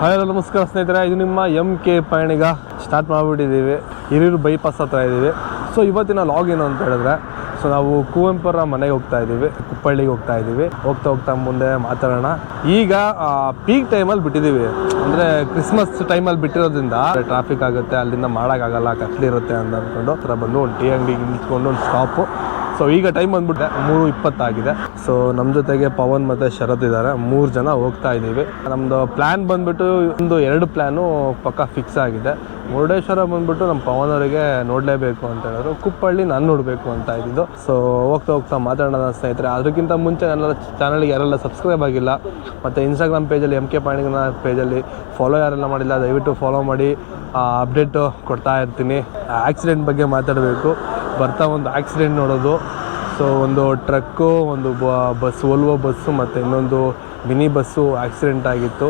Hello ನಮಸ್ಕಾರ ಸ್ನೇಹಿತರೆ. ಇದು ನಿಮ್ಮ ಎಂ ಕೆ ಪಯಣಿಗ ಸ್ಟಾರ್ಟ್ ಮಾಡಿಬಿಟ್ಟಿದ್ದೀವಿ. ಹಿರಿಯೂರು ಬೈಪಾಸ್ ಹತ್ರ ಇದ್ದೀವಿ. ಸೊ ಇವತ್ತಿನ ಲಾಗ್ ಏನು ಅಂತ ಹೇಳಿದ್ರೆ ಸೊ ನಾವು ಕುವೆಂಪುರ ಮನೆಗೆ ಹೋಗ್ತಾ ಇದ್ದೀವಿ. ಕುಪ್ಪಳ್ಳಿಗೆ ಹೋಗ್ತಾ ಇದ್ದೀವಿ. ಹೋಗ್ತಾ ಹೋಗ್ತಾ ಮುಂದೆ ಮಾತಾಡೋಣ. ಈಗ ಪೀಕ್ ಟೈಮಲ್ಲಿ ಬಿಟ್ಟಿದ್ದೀವಿ. ಅಂದರೆ ಕ್ರಿಸ್ಮಸ್ ಟೈಮಲ್ಲಿ ಬಿಟ್ಟಿರೋದ್ರಿಂದ ಟ್ರಾಫಿಕ್ ಆಗುತ್ತೆ, ಅಲ್ಲಿಂದ ಮಾಡೋಕ್ಕಾಗಲ್ಲ, ಕತ್ಲಿರುತ್ತೆ ಅಂತ ಅಂದ್ಕೊಂಡು ಹತ್ರ ಬಂದು ಒಂದು ಟೀ ಅಂಗಡಿಗೆ ನಿಂತ್ಕೊಂಡು, ಒಂದು ಸ್ಟಾಪು ಸೊ ಈಗ ಟೈಮ್ ಬಂದ್ಬಿಟ್ಟೆ ಮೂರು ಇಪ್ಪತ್ತಾಗಿದೆ. ಸೊ ನಮ್ಮ ಜೊತೆಗೆ ಪವನ್ ಮತ್ತು ಶರತ್ ಇದ್ದಾರೆ. ಮೂರು ಜನ ಹೋಗ್ತಾ ಇದ್ದೀವಿ. ನಮ್ಮದು ಪ್ಲ್ಯಾನ್ ಬಂದ್ಬಿಟ್ಟು ಒಂದು ಎರಡು ಪ್ಲ್ಯಾನು ಪಕ್ಕ ಫಿಕ್ಸ್ ಆಗಿದೆ. ಮುರುಡೇಶ್ವರ ಬಂದ್ಬಿಟ್ಟು ನಮ್ಮ ಪವನವರಿಗೆ ನೋಡಲೇಬೇಕು ಅಂತ ಹೇಳಿದ್ರು. ಕುಪ್ಪಳ್ಳಿ ನಾನು ನೋಡಬೇಕು ಅಂತ ಇದ್ದಿದ್ದು. ಸೊ ಹೋಗ್ತಾ ಹೋಗ್ತಾ ಮಾತಾಡೋಣ ಸ್ನೇಹಿತರೆ. ಅದಕ್ಕಿಂತ ಮುಂಚೆ ನನ್ನ ಚಾನಲ್ಗೆ ಯಾರೆಲ್ಲ ಸಬ್ಸ್ಕ್ರೈಬ್ ಆಗಿಲ್ಲ, ಮತ್ತು ಇನ್ಸ್ಟಾಗ್ರಾಮ್ ಪೇಜಲ್ಲಿ ಎಂ ಕೆ ಪಾಣಿಗನ ಪೇಜಲ್ಲಿ ಫಾಲೋ ಯಾರೆಲ್ಲ ಮಾಡಿಲ್ಲ, ದಯವಿಟ್ಟು ಫಾಲೋ ಮಾಡಿ. ಅಪ್ಡೇಟು ಕೊಡ್ತಾ ಇರ್ತೀನಿ. ಆಕ್ಸಿಡೆಂಟ್ ಬಗ್ಗೆ ಮಾತಾಡಬೇಕು. ಬರ್ತಾ ಒಂದು ಆಕ್ಸಿಡೆಂಟ್ ನೋಡೋದು. ಸೊ ಒಂದು ಟ್ರಕ್ಕು ಒಂದು ಬಸ್ ಓಲ್ವೋ ಬಸ್ಸು ಮತ್ತು ಇನ್ನೊಂದು ಮಿನಿ ಬಸ್ಸು ಆಕ್ಸಿಡೆಂಟ್ ಆಗಿತ್ತು.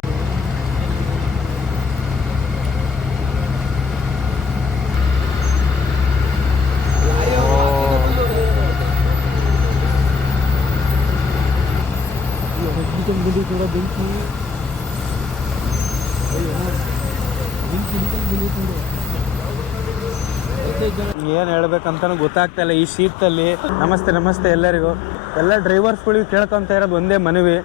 ಏನು ಹೇಳ್ಬೇಕಂತ ಗೊತ್ತಾಗ್ತಾ ಇಲ್ಲ ಈ ಶೀತಲ್ಲಿ. ನಮಸ್ತೆ ನಮಸ್ತೆ ಎಲ್ಲರಿಗೂ. ಎಲ್ಲ ಡ್ರೈವರ್ಸ್ಗಳಿಗೆ ಕೇಳ್ಕೊಂತ ಇರೋದು ಒಂದೇ ಮನವಿ.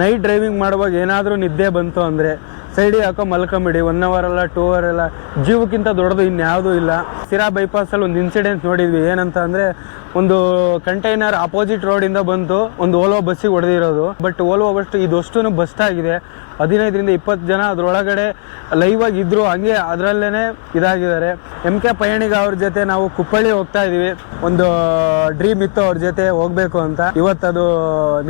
ನೈಟ್ ಡ್ರೈವಿಂಗ್ ಮಾಡುವಾಗ ಏನಾದರೂ ನಿದ್ದೆ ಬಂತು ಅಂದರೆ ಸೈಡಿಗೆ ಹಾಕೋ ಮಲ್ಕೊಂಬಿಡಿ ಒನ್ ಅವರ್ ಅಲ್ಲ ಟೂ ಅವರ್ ಅಲ್ಲ, ಜೀವಕ್ಕಿಂತ ದೊಡ್ಡದು ಇನ್ಯಾವುದೂ ಇಲ್ಲ. ಸಿರಾ ಬೈಪಾಸಲ್ಲಿ ಒಂದು ಇನ್ಸಿಡೆಂಟ್ ನೋಡಿದ್ವಿ. ಏನಂತ ಅಂದರೆ, ಒಂದು ಕಂಟೈನರ್ ಅಪೋಸಿಟ್ ರೋಡಿಂದ ಬಂತು ಒಂದು ಓಲ್ವೋ ಬಸ್ಸಿಗೆ ಹೊಡೆದಿರೋದು. ಬಟ್ ಓಲ್ವೋ ಬಸ್ ಇದಷ್ಟು ಬಸ್ಟ್ ಆಗಿದೆ. ಹದಿನೈದರಿಂದ ಇಪ್ಪತ್ತು ಜನ ಅದರೊಳಗಡೆ ಲೈವ್ ಆಗಿ ಇದ್ರು, ಹಂಗೆ ಅದರಲ್ಲೇ ಇದಾಗಿದ್ದಾರೆ. ಎಂ ಕೆ ಪಯಣಿಗ ಅವ್ರ ಜೊತೆ ನಾವು ಕುಪ್ಪಳ್ಳಿ ಹೋಗ್ತಾ ಇದೀವಿ. ಒಂದು ಡ್ರೀಮ್ ಇತ್ತು ಅವ್ರ ಜೊತೆ ಹೋಗ್ಬೇಕು ಅಂತ. ಇವತ್ತದು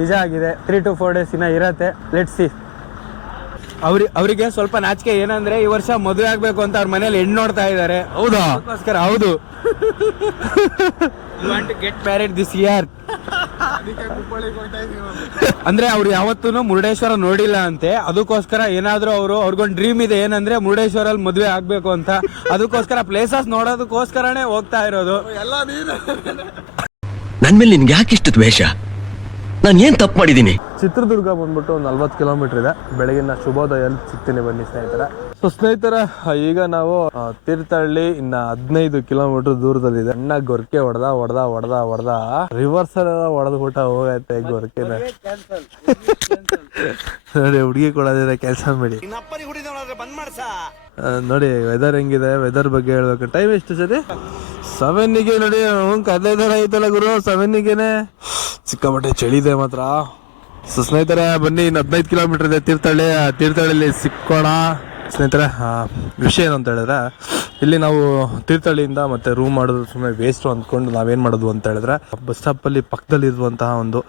ನಿಜ ಆಗಿದೆ. ತ್ರೀ ಟು ಫೋರ್ ಡೇಸ್ ಇನ್ನ ಇರತ್ತೆ. ಲೆಟ್ ಸಿ ಅವ್ರಿ ಅವರಿಗೆ ಸ್ವಲ್ಪ ನಾಚಿಕೆ ಏನಂದ್ರೆ ಈ ವರ್ಷ ಮದುವೆ ಆಗ್ಬೇಕು ಅಂತ ಅವ್ರ ಮನೇಲಿ ಹೆಣ್ಣು ನೋಡ್ತಾ ಇದ್ದಾರೆ ಹೌದಾ? ಅದಕ್ಕೋಸ್ಕರ ಹೌದು. Want to get married this year ಅಂದ್ರೆ ಅವ್ರು ಯಾವತ್ತೂ ಮುರುಡೇಶ್ವರ ನೋಡಿಲ್ಲ ಅಂತೆ. ಅದಕ್ಕೋಸ್ಕರ ಏನಾದ್ರೂ ಅವರು ಅವ್ರಿಗೊಂದು ಡ್ರೀಮ್ ಇದೆ ಏನಂದ್ರೆ ಮುರುಡೇಶ್ವರಲ್ಲಿ ಮದುವೆ ಆಗ್ಬೇಕು ಅಂತ. ಅದಕ್ಕೋಸ್ಕರ ಪ್ಲೇಸಸ್ ನೋಡೋದಕ್ಕೋಸ್ಕರನೇ ಹೋಗ್ತಾ ಇರೋದು. ನನ್. ಮೇಲೆ ನಿನ್ಗೆ ಯಾಕೆ ಇಷ್ಟು ದ್ವೇಷ? ನಾನು ಏನ್ ತಪ್ಪು ಮಾಡಿದ್ದೀನಿ ಚಿತ್ರದುರ್ಗ ಬಂದ್ಬಿಟ್ಟು ಒಂದು ನಲ್ವತ್ತು ಕಿಲೋಮೀಟರ್ ಇದೆ. ಬೆಳಗಿನ ಶುಭೋದಯಲ್ಲಿ ಸಿಗ್ತೀನಿ ಬನ್ನಿ ಸ್ನೇಹಿತರೆ. ಸೊ ಸ್ನೇಹಿತರ, ಈಗ ನಾವು ತೀರ್ಥಹಳ್ಳಿ ಇನ್ನ ಹದಿನೈದು ಕಿಲೋಮೀಟರ್ ದೂರದಲ್ಲಿದೆ. ಅಣ್ಣ ಗೊರ್ಕೆ ಹೊಡೆದ ಹೊಡೆದ ಹೊಡೆದ ಹೊಡೆದ. ರಿವರ್ಸಲ್ ಎಲ್ಲ ಹೊಡೆದು ಬಿಟ್ಟ ಹೋಗೈತೆ ಗೊರ್ಕೆನ. ನೋಡಿ, ಹುಡುಗಿ ಕೊಡೋದಿದೆ ಕೆಲಸ ಮಾಡಿ. ನೋಡಿ ವೆದರ್ ಹೆಂಗಿದೆ ವೆದರ್ ಬಗ್ಗೆ ಹೇಳ್ಬೇಕು. ಟೈಮ್ ಎಷ್ಟು ಸರಿ? ಸೆವೆನ್ನಿಗೆ ನೋಡಿ ದಿನ ಐತಲ್ಲ ಗುರು ಸೆವೆನ್ನಿಗೆನೆ ಸಿಕ್ಕಾಪಟ್ಟೆ ಚಳಿ ಇದೆ ಮಾತ್ರ. ಸೊ ಸ್ನೇಹಿತರೆ, ಬನ್ನಿ, ಇನ್ನು ಹದಿನೈದು ಕಿಲೋಮೀಟರ್ ಇದೆ ತೀರ್ಥಹಳ್ಳಿ. ಆ ಸಿಕ್ಕೋಣ. ಸ್ನೇಹಿತರೆ ವಿಷಯ ಏನು ಅಂತ ಹೇಳಿದ್ರೆ, ಇಲ್ಲಿ ನಾವು ತೀರ್ಥಹಳ್ಳಿಯಿಂದ ಮತ್ತೆ ರೂಮ್ ಮಾಡೋದು ಸುಮ್ಮನೆ ವೇಸ್ಟು ಅಂದ್ಕೊಂಡು ನಾವೇನು ಮಾಡೋದು ಅಂತ ಹೇಳಿದ್ರೆ ಬಸ್ ಸ್ಟಾಪಲ್ಲಿ ಪಕ್ಕದಲ್ಲಿ ಇರುವಂತಹ ಒಂದು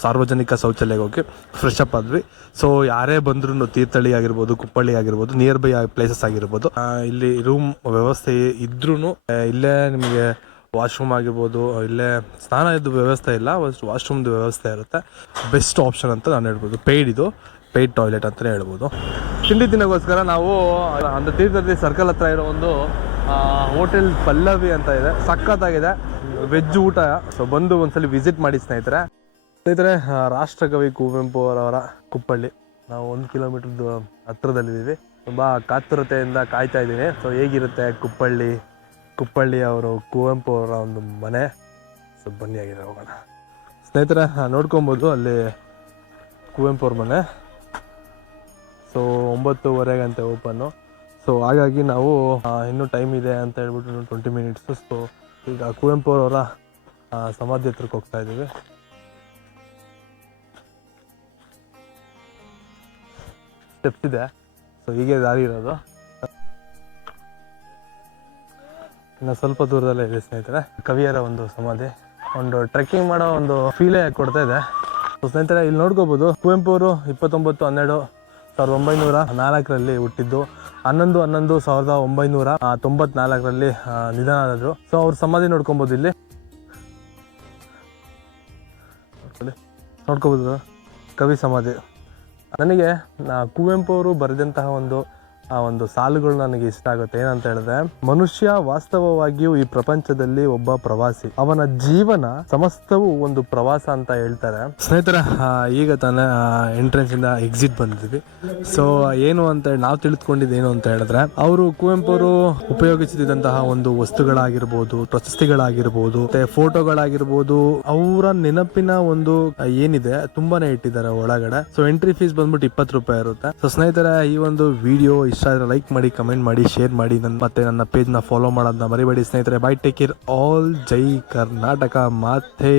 ಸಾರ್ವಜನಿಕ ಶೌಚಾಲಯಕ್ಕೆ ಹೋಗಿ ಫ್ರೆಶ್ ಅಪ್ ಆದ್ವಿ. ಸೊ ಯಾರೇ ಬಂದ್ರು ತೀರ್ಥಹಳ್ಳಿ ಆಗಿರ್ಬೋದು, ಕುಪ್ಪಳ್ಳಿ ಆಗಿರ್ಬೋದು ನಿಯರ್ ಬೈ ಪ್ಲೇಸಸ್ ಆಗಿರ್ಬೋದು ಇಲ್ಲಿ ರೂಮ್ ವ್ಯವಸ್ಥೆ ಇದ್ರೂ ಇಲ್ಲೇ ನಿಮಗೆ ವಾಶ್ರೂಮ್ ಆಗಿರ್ಬೋದು, ಇಲ್ಲೇ ಸ್ನಾನ ಇದ್ದು ವ್ಯವಸ್ಥೆ ಇಲ್ಲ ವಾಶ್ರೂಮ್ದು ವ್ಯವಸ್ಥೆ ಇರುತ್ತೆ. ಬೆಸ್ಟ್ ಆಪ್ಷನ್ ಅಂತ ನಾನು ಹೇಳ್ಬೋದು. ಪೇಯ್ಡ್ ಇದು. ಪೇಯ್ಡ್ ಟಾಯ್ಲೆಟ್ ಅಂತಲೇ ಹೇಳ್ಬೋದು. ತಿಂಡಿ ದಿನಗೋಸ್ಕರ ನಾವು ಅಂದ ತೀರ್ಥದಲ್ಲಿ ಸರ್ಕಲ್ ಹತ್ರ ಇರೋ ಒಂದು ಹೋಟೆಲ್ ಪಲ್ಲವಿ ಅಂತ ಇದೆ. ಸಖತ್ತಾಗಿದೆ. ವೆಜ್ ಊಟ. ಸೊ ಬಂದು ಒಂದ್ಸಲಿ ವಿಸಿಟ್ ಮಾಡಿ ಸ್ನೇಹಿತರೆ. ಸ್ನೇಹಿತರೆ ರಾಷ್ಟ್ರಕವಿ ಕುವೆಂಪು ಅವರವರ ಕುಪ್ಪಳ್ಳಿ. ನಾವು ಒಂದು ಕಿಲೋಮೀಟ್ರ್ದು ಹತ್ರದಲ್ಲಿದ್ದೀವಿ. ತುಂಬ ಕಾತುರತೆಯಿಂದ ಕಾಯ್ತಾ ಇದ್ದೀನಿ ಸೊ ಹೇಗಿರುತ್ತೆ ಕುಪ್ಪಳ್ಳಿ? ಕುಪ್ಪಳ್ಳಿ ಅವರು ಕುವೆಂಪು ಅವರ ಒಂದು ಮನೆ. ಸೊ ಬನ್ನಿ ಆಗಿದೆ ಹೋಗೋಣ. ಸ್ನೇಹಿತರೆ ನೋಡ್ಕೊಬೋದು ಅಲ್ಲಿ ಕುವೆಂಪು ಅವ್ರ ಮನೆ. ಸೊ ಒಂಬತ್ತುವರೆಗಂತೆ ಓಪನ್ನು ಸೊ ಹಾಗಾಗಿ ನಾವು ಇನ್ನೂ ಟೈಮ್ ಇದೆ ಅಂತ ಹೇಳ್ಬಿಟ್ಟು ಇನ್ನೂ ಟ್ವೆಂಟಿ ಮಿನಿಟ್ಸು ಸೊ ಈಗ ಕುವೆಂಪು ಅವರ ಸಮಾಧಿ ಹತ್ರಕ್ಕೆ ಹೋಗ್ತಾ ಇದ್ದೀವಿ. ಸ್ಟೆಪ್ಸ್ ಇದೆ. ಸೊ ಹೀಗೆ ದಾರಿ ಇರೋದು. ಇನ್ನು ಸ್ವಲ್ಪ ದೂರದಲ್ಲೇ ಇದೆ ಸ್ನೇಹಿತರೆ. ಕವಿಯರ ಒಂದು ಸಮಾಧಿ. ಒಂದು ಟ್ರೆಕ್ಕಿಂಗ್ ಮಾಡೋ ಒಂದು ಫೀಲೇ ಕೊಡ್ತಾ ಇದೆ. ಸ್ನೇಹಿತರೆ, ಇಲ್ಲಿ ನೋಡ್ಕೋಬೋದು ಕುವೆಂಪು ಅವರು ಇಪ್ಪತ್ತೊಂಬತ್ತು ಹನ್ನೆರಡು ಸಾವಿರದ ಒಂಬೈನೂರ ನಾಲ್ಕರಲ್ಲಿ ಹುಟ್ಟಿದ್ದು. ಹನ್ನೊಂದು ಹನ್ನೊಂದು ಸಾವಿರದ ಒಂಬೈನೂರ ತೊಂಬತ್ನಾಲ್ಕರಲ್ಲಿ ನಿಧನ ಆದರು ಸೊ ಅವ್ರ ಸಮಾಧಿ ನೋಡ್ಕೊಬೋದು ಇಲ್ಲಿ. ನೋಡ್ಕೋಬೋದು, ಕವಿ ಸಮಾಧಿ. ನನಗೆ ಕುವೆಂಪು ಅವರು ಬರೆದಂತಹ ಒಂದು ಆ ಒಂದು ಸಾಲುಗಳು ನನಗೆ ಇಷ್ಟ ಆಗುತ್ತೆ. ಏನಂತ ಹೇಳಿದ್ರೆ, ಮನುಷ್ಯ ವಾಸ್ತವವಾಗಿಯೂ ಈ ಪ್ರಪಂಚದಲ್ಲಿ ಒಬ್ಬ ಪ್ರವಾಸಿ. ಅವನ ಜೀವನ ಸಮಸ್ತವು ಒಂದು ಪ್ರವಾಸ ಅಂತ ಹೇಳ್ತಾರೆ. ಸ್ನೇಹಿತರ ಈಗ ತಾನೇ ಎಂಟ್ರೆನ್ಸ್ ಇಂದ ಎಕ್ಸಿಟ್ ಬಂದಿದ್ವಿ. ಸೊ ಏನು ಅಂತ ಹೇಳಿ, ನಾವು ತಿಳಿದುಕೊಂಡಿದ್ದು ಏನು ಅಂತ ಹೇಳಿದ್ರೆ, ಅವರು ಕುವೆಂಪು ಅವರು ಉಪಯೋಗಿಸುತ್ತಿದ್ದಂತಹ ಒಂದು ವಸ್ತುಗಳಾಗಿರ್ಬೋದು, ಪ್ರಶಸ್ತಿಗಳಾಗಿರ್ಬೋದು, ಮತ್ತೆ ಫೋಟೋಗಳಾಗಿರ್ಬೋದು, ಅವರ ನೆನಪಿನ ಒಂದು ಏನಿದೆ, ತುಂಬಾನೇ ಇಟ್ಟಿದ್ದಾರೆ ಒಳಗಡೆ. ಸೊ ಎಂಟ್ರಿ ಫೀಸ್ ಬಂದ್ಬಿಟ್ಟು ಇಪ್ಪತ್ತು ರೂಪಾಯಿ ಇರುತ್ತೆ. ಸೊ ಸ್ನೇಹಿತರ, ಈ ಒಂದು ವಿಡಿಯೋ ಇಷ್ಟ ಆದರೆ ಲೈಕ್ ಮಾಡಿ ಕಮೆಂಟ್ ಮಾಡಿ ಶೇರ್ ಮಾಡಿ. ನನ್ನ ಮತ್ತೆ ನನ್ನ ಪೇಜ್ನ ಫಾಲೋ ಮಾಡೋದನ್ನ ಮರಿಬೇಡಿ ಸ್ನೇಹಿತರೆ. ಬೈ ಟೇಕ್ ಕೇರ್ ಆಲ್ ಜೈ ಕರ್ನಾಟಕ ಮಾತೆ